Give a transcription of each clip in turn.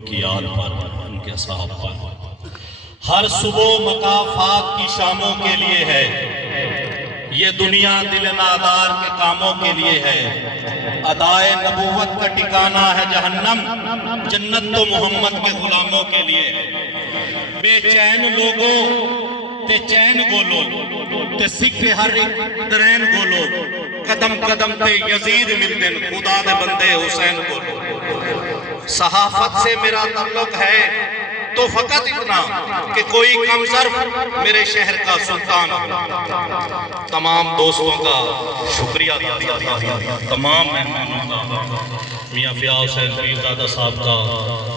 کی یاد پر، ان کے اصحاب پر۔ ہر صبح مقافات کی شاموں کے لیے ہے، یہ دنیا دل نادار کے کاموں کے لیے ہے۔ ادائے نبوت کا ٹھکانہ ہے جہنم، جنت تو محمد کے غلاموں کے لیے ہے۔ بے چین لوگوں تے چین گولو تے سکھے ہر ایک درین گولو، قدم قدم تے یزید ملدن خدا دے بندے حسین گولو۔ صحافت سے میرا تعلق ہے تو فقط اتنا کہ کوئی کم ظرف میرے شہر کا سلطان ہو۔ تمام دوستوں کا شکریہ ادا کرتا ہوں، تمام مہمانوں کا، میاں فیاض حسین پیرزادہ صاحب کا،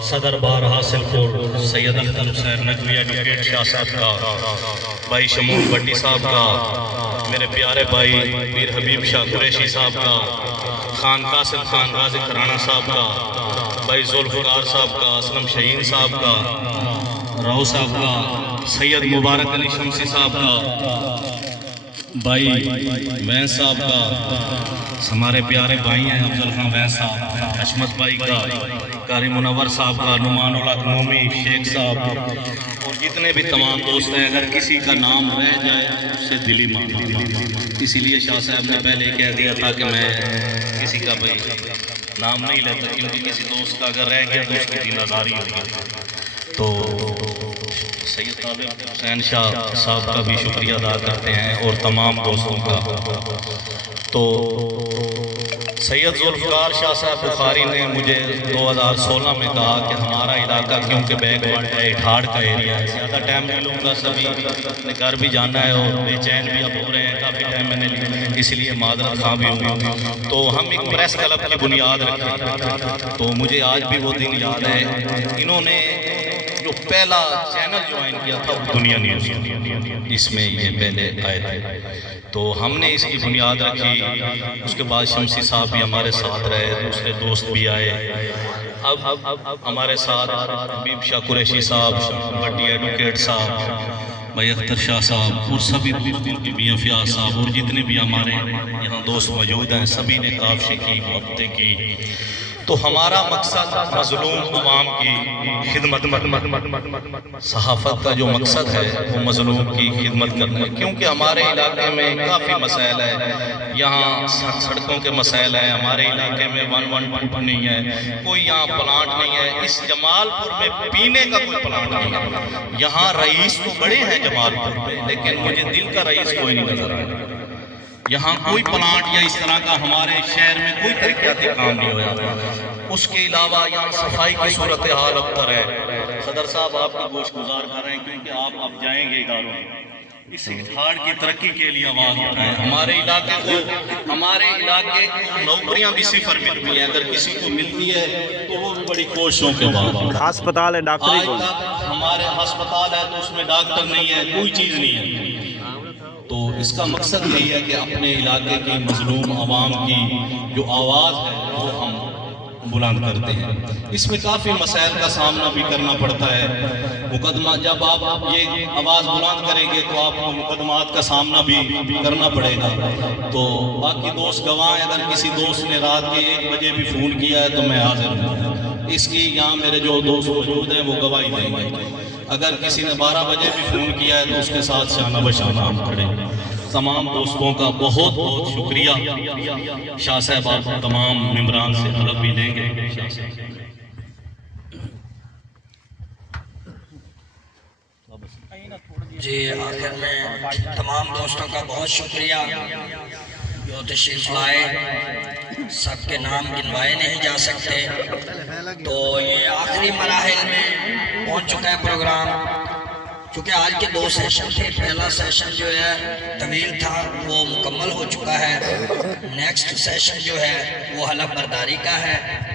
صدر بار حاصل پور سید اختر حسین نقوی ایڈوکیٹ شاہ صاحب کا، بھائی شمول بٹی صاحب کا، میرے پیارے بھائی پیر حبیب شاہ قریشی صاحب کا، خان قاسم خان غازی کھرانا صاحب کا، بھائی ذوالفقار صاحب کا، اسلم شہین صاحب کا، راؤ صاحب کا، سید مبارک علی شمسی صاحب کا، بھائی وین صاحب کا، ہمارے پیارے بھائی ہیں افضل خان وین صاحب، حشمت بھائی کا، قاری منور صاحب کا، نعمان الحق مومی شیخ صاحب، اور جتنے بھی تمام دوست ہیں، اگر کسی کا نام رہ جائے اس سے دلی معاف۔ اسی لیے شاہ صاحب نے پہلے کہہ دیا تھا کہ میں کسی کا بھائی نام نہیں لیتا، کیونکہ کسی دوست کا اگر رہ گیا تو اس کی دین آزاری ہوگی۔ تو سید طالب حسین شاہ صاحب کا بھی شکریہ ادا کرتے ہیں اور تمام دوستوں کا۔ تو سید ذوالفقار شاہ صاحب بخاری نے مجھے 2016 میں کہا کہ ہمارا علاقہ کیونکہ بیک وارڈ ہے، اٹھاڑ کا ایریا ہے، زیادہ ٹائم نہیں لوں گا، سبھی اپنے گھر بھی جانا ہے اور بے چین بھی اب ہو رہے ہیں، کافی ٹائم میں نے لیا، اس لیے معذرت خواہ بھی ہوں۔ تو ہم ایک پریس کلب کی بنیاد رکھیں، تو مجھے آج بھی وہ دن یاد ہے، انہوں نے جو پہلا چینل جوائن کیا تھا وہ دنیا نیوز، اس میں یہ پہلے آئے تھے، تو ہم نے اس کی بنیاد رکھی۔ اس کے بعد شمسی صاحب بھی ہمارے ساتھ رہے، دوسرے دوست بھی آئے۔ اب ہمارے ساتھ حبیب شاہ قریشی صاحب، بٹی ایڈوکیٹ صاحب، بھائی اختر شاہ صاحب، اور سبھی دوستوں کے میاں فیاض صاحب، اور جتنے بھی ہمارے یہاں دوست موجود ہیں، سبھی نے کافشیں کی، محبتیں کی۔ تو ہمارا مقصد مظلوم عوام کی خدمت، صحافت کا جو مقصد ہے وہ مظلوم کی خدمت کرنا ہے، کیونکہ ہمارے علاقے میں کافی مسائل ہے، یہاں سڑکوں کے مسائل ہیں، ہمارے علاقے میں 112 نہیں ہے، کوئی یہاں پلانٹ نہیں ہے، اس جمال پور میں پینے کا کوئی پلانٹ نہیں ہے۔ یہاں رئیس تو بڑے ہیں جمال پور میں، لیکن مجھے دل کا رئیس کوئی نہیں نظر آیا۔ یہاں کوئی پلانٹ یا اس طرح کا ہمارے شہر میں کوئی ترقیاتی کام نہیں ہوا۔ اس کے علاوہ یہاں صفائی کی صورتحال ابتر ہے۔ صدر صاحب آپ کا گوش گزار کر رہے ہیں، کیونکہ آپ اب جائیں گے اداروں میں، اس اٹھاڑ کی ترقی کے لیے آواز اٹھائیں۔ ہمارے علاقے کو نوکریاں بھی صفر ملتی ہیں، اگر کسی کو ملتی ہے تو وہ بھی بڑی کوششوں کے بعد۔ ہسپتال ہے، ڈاکٹری آج تک ہمارے ہسپتال ہے تو اس میں ڈاکٹر نہیں ہے، کوئی چیز نہیں ہے۔ تو اس کا مقصد یہی ہے کہ اپنے علاقے کی مظلوم عوام کی جو آواز ہے وہ ہم بلند کرتے ہیں۔ اس میں کافی مسائل کا سامنا بھی کرنا پڑتا ہے۔ مقدمہ جب آپ یہ آواز بلند کریں گے تو آپ کو مقدمات کا سامنا بھی کرنا پڑے گا۔ تو باقی دوست گواہ ہیں، اگر کسی دوست نے رات کے 1 بجے بھی فون کیا ہے تو میں حاضر ہوں، اس کی یہاں میرے جو دوست موجود ہیں وہ گواہی دیں گے۔ اگر کسی نے 12 بجے بھی فون کیا ہے تو اس کے ساتھ شانہ بشانہ ہم کھڑے ہیں۔ تمام دوستوں کا بہت بہت شکریہ۔ شاہ صاحب آپ تمام ممبران سے طلب بھی لیں گے۔ جی آخر میں تمام دوستوں کا بہت شکریہ جو تشریف لائے، سب کے نام گنوائے نہیں جا سکتے۔ تو یہ آخری مراحل میں پہنچ چکا ہے پروگرام، چونکہ آج کے 2 سیشن تھے، پہلا سیشن جو ہے طویل تھا وہ مکمل ہو چکا ہے، نیکسٹ سیشن جو ہے وہ حلف برداری کا ہے۔